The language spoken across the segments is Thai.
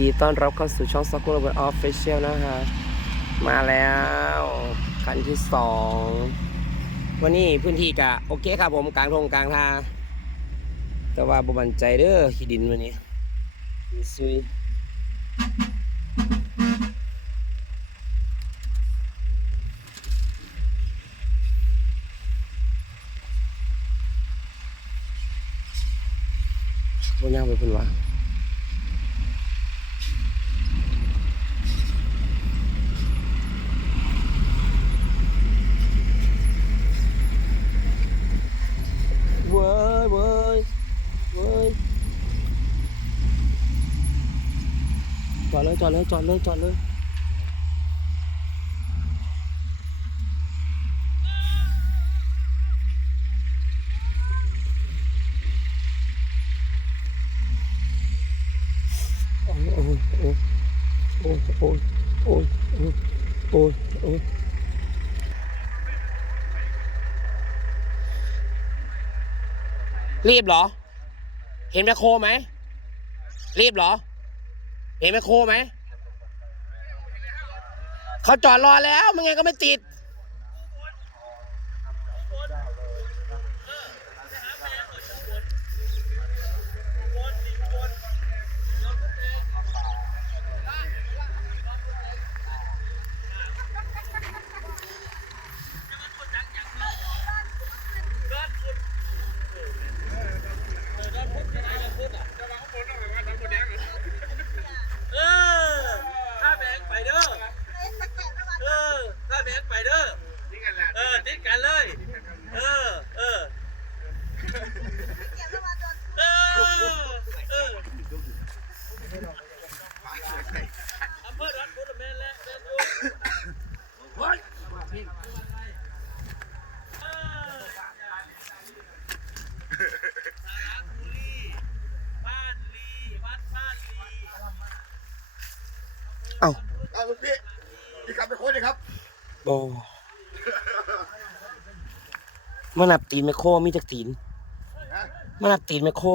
ดีต้อนรับเข้าสู่ช่องซักกุลเบิร์ออฟฟิเชียลนะฮะมาแล้วคันที่สองวันนี้พื้นที่กะโอเคครับผมกลางทงกลางทาแต่ว่าบบันใจเด้อขี้ดินวันนี้มีซุยบนย่างไปเป็นวะ จอดเลยจอดเลยจอดเลยโอ้ยโอ้ยโอ้ยโอ้ยโอ้ยโอ้ยโอ้ยรีบเหรอ เห็นแมคโครไหม รีบเหรอ เห็นแมคโครไหมเขาจอดรอแล้วมันไงก็ไม่ติด เออถ้าแบงไปเด้อ เออถ้าแบงไปเด้อ เออติดกันเลย เออ เออ เออ เอออำเภอดอนพุทธแม่นและแม่นด้วยเฮ้ยเออสาระบุรีบ้านลีวัดบ้านลี เอ้า เอาลูกพี่พี่ขับไปโค้ดเลยครับ โบมานับตีนแมคโครมีจักตีน มานับตีนแมคโคร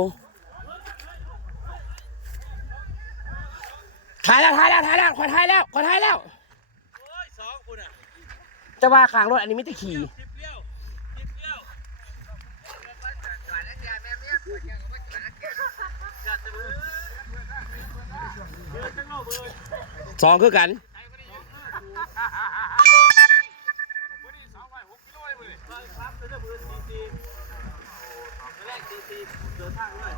ถ่ายแล้วถ่ายแล้วถ่ายแล้วขอถ่ายแล้วขอถ่ายแล้วสองคุณอะจะว่าขางรถอันนี้ไม่ได้ขี่สองเนาะเบอร์สองคือกัน เดินทางด้วย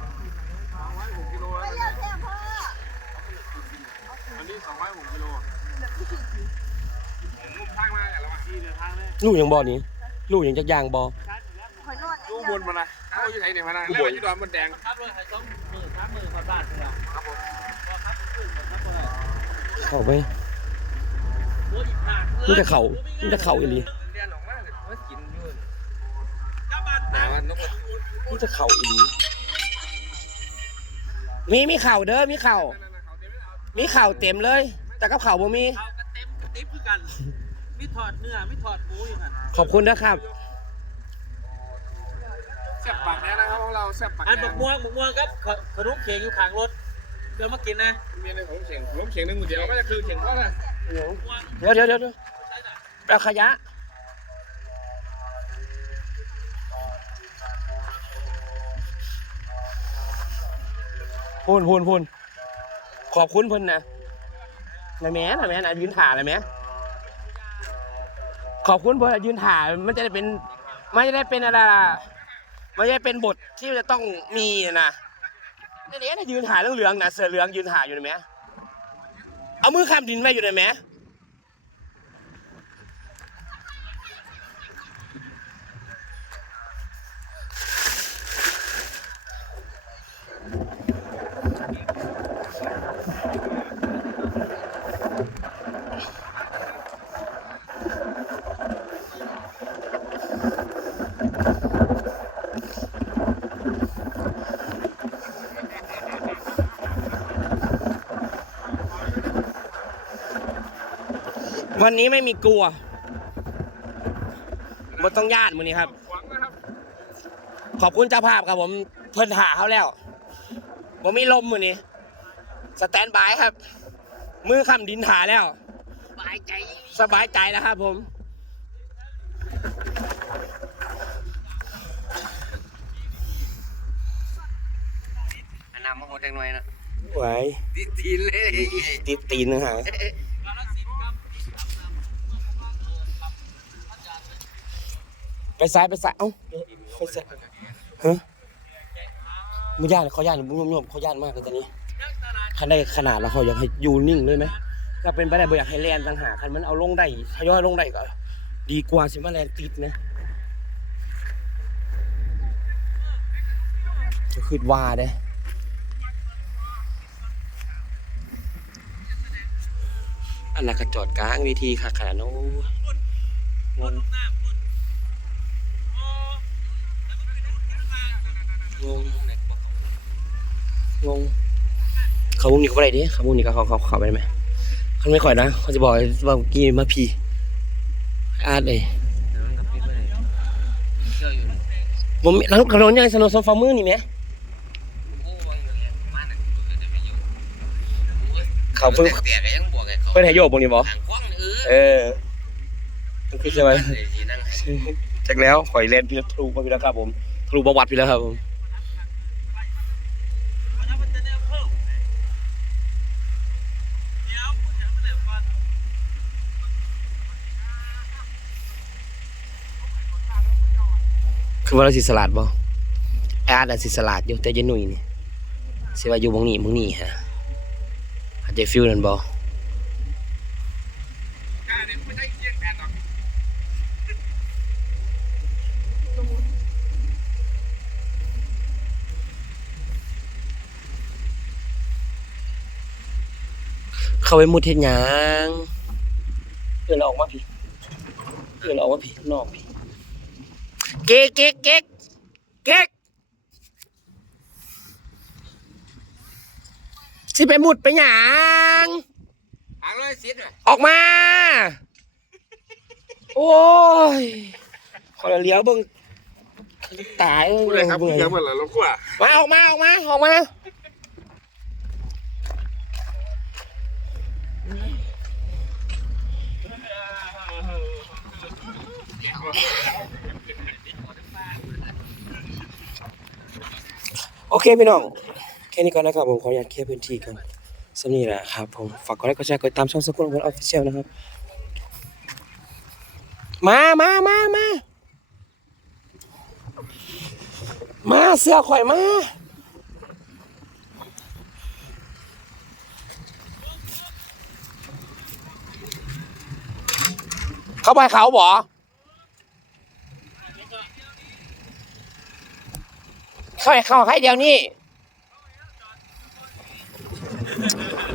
อันนี้สองร้อยหกกิโลลูกทางมาแต่ละวันสี่เดินทางเลยลูกยังบอนี้ลูกยังจักยางบอลูกบนมาละเอาอยู่ไหนเนี่ยมาละแล้วอยู่ดอนบนแดงครับเลยให้สองหมื่นสามหมื่นก่อนบ้านเลยครับผมครับขึ้นครับผมเข้าไปโอ้ยอีกหนักมันจะเข่ามันจะเข่าอีหลี เรียนออกมาเลยว่ากินอยู่ กลับบ้าน แต่ ตาม ว่านก มันจะเข่าอีหลีมีมีเข่าเด้อมีเข่ามีเข่าเต็มเลย แต่กับเข่าบ่มีเอากระเต็มกระติ๊บคือกันไม่ถอดเนื้อไม่ถอดหมูอย่างนั้นขอบคุณนะครับแซ่บปากแน่นะครับของเราแซ่บปากอันแน่บักม่วงบักม่วงครับขขนมเค้กอยู่ข้างรถเดี๋ยวมากินนะมีอะไรผมเข่งผมเข่งหนึ่งมือเดียวก็จะคือเข่งเพราะอะไรเดี๋ยวเดี๋ยวเดี๋ยวเดี๋ยวแปลขยะ พูนพูนพูนขอบคุณเพิ่นนะนะแม่นะแม่นะยืนถ่านะแม่ขอบคุณเพิ่นนะยืนถ่ามันจะได้เป็นไม่ได้เป็นอะไรล่ะไม่ได้เป็นบทที่จะต้องมีนะนี่นะยืนถ่าเรื่องเหลืองนะเสือเหลืองยืนถ่าอยู่นะแม่เอามือข้ามดินไว้อยู่นะแม่ วันนี้ไม่มีกลัวบ่ต้องญาติมือนี้ครับหวังนะครับขอบคุณเจ้าภาพครับผมเพิ่นหาเขาแล้วผมมีลมมือนี้สแตนบายครับ มือคำดินถาแล้ว สบายใจสบายใจแล้วครับผม อันน้ำมาโหดจังหน่อยนะไหวติดทีเลยติดตีนนะฮ ไปซ้ายไปซ้ายเอ้าไปซ้ายฮะมึงย่านเขาย่านมึงยมๆเขาย่านมากเลยตอนนี้คันได้ขนาดแล้วเขาอยากให้อยู่นิ่งเลยไหมก็เป็นไปได้บ่อยากให้แลนต่างหากคันมันเอาลงได้ทยอยลงได้ก็ดีกว่าสิมาแลนติดนะจะคิดว่าเด้อันนั้นก็จอดกลางเวทีค่ะขนาดนั้น โอ้ยงงงงงงเขามุมนี้เขาไปไหนดิเขามุมนี้ก็เขาเขาเขาไปไหมเขาไม่ค่อยนะเขาจะบอกว่าเมื่อกี้มาพีอาดเลยกับพี่เพื่อนเชื่ออยู่ผมหลังกระโดดยังสนุกสมฟาร์มือนี่ไหมโอ้วางอยู่เนี่ยมาหนักจะไปอยู่เขาเพิ่งแต่ก็ยังบวกไงเขาเพิ่งให้โยกบงนี้บอห่างกว้างเออเออมันคือใช่ไหมสีนั่งจากแล้วข่อยเล่นพี่ทรูมาพี่แล้วครับผมทรูประวัติพี่แล้วครับผม คือว่าเราสิสลัดบ่แอดอะสิสลัดอยู่แต่ยายหนุ่ยนี่สิว่าอยู่หมองนี้หมองนี้ฮะอาจจะฟิลนั่นบ่กล้าเนี่ยไม่ใช่เยี่ยงแปดหรอกเข้าไปมุดเฮ็ดหยังเดินออกมาพี่เดินออกมาพี่นอกพี่ เก๊กเก๊กเก๊กเก๊กสิไปมุดไปหยังห่างเลยสิหน่อยออกมา โอ้ยขอเลี้ยวเบิ่งตายพูดเลยครับเบิ่งเยอะเหมือนเราขั้วมาออกมาออกมาออกมา โอเคพี่น้อง แค่นี้ก่อนนะครับผมขออนุญาตเคลียร์พื้นที่ก่อนสำนีแหละครับผมฝากกดไลค์กดแชร์กดตามช่องสกุลของออฟฟิเชียลนะครับ มามามามามาเสื้อข่อยมาเข้าไปเขาบ เข้าไปเขาให้เดี๋ยวนี้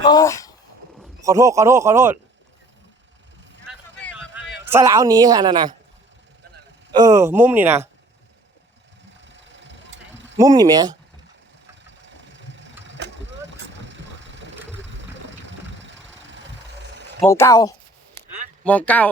โอ้ยขอโทษขอโทษขอโทษสลาวหนี้ค่ะนั่นนะเออ มุมนี่นะมุมนี่ไหมมองเก้ามองเก้า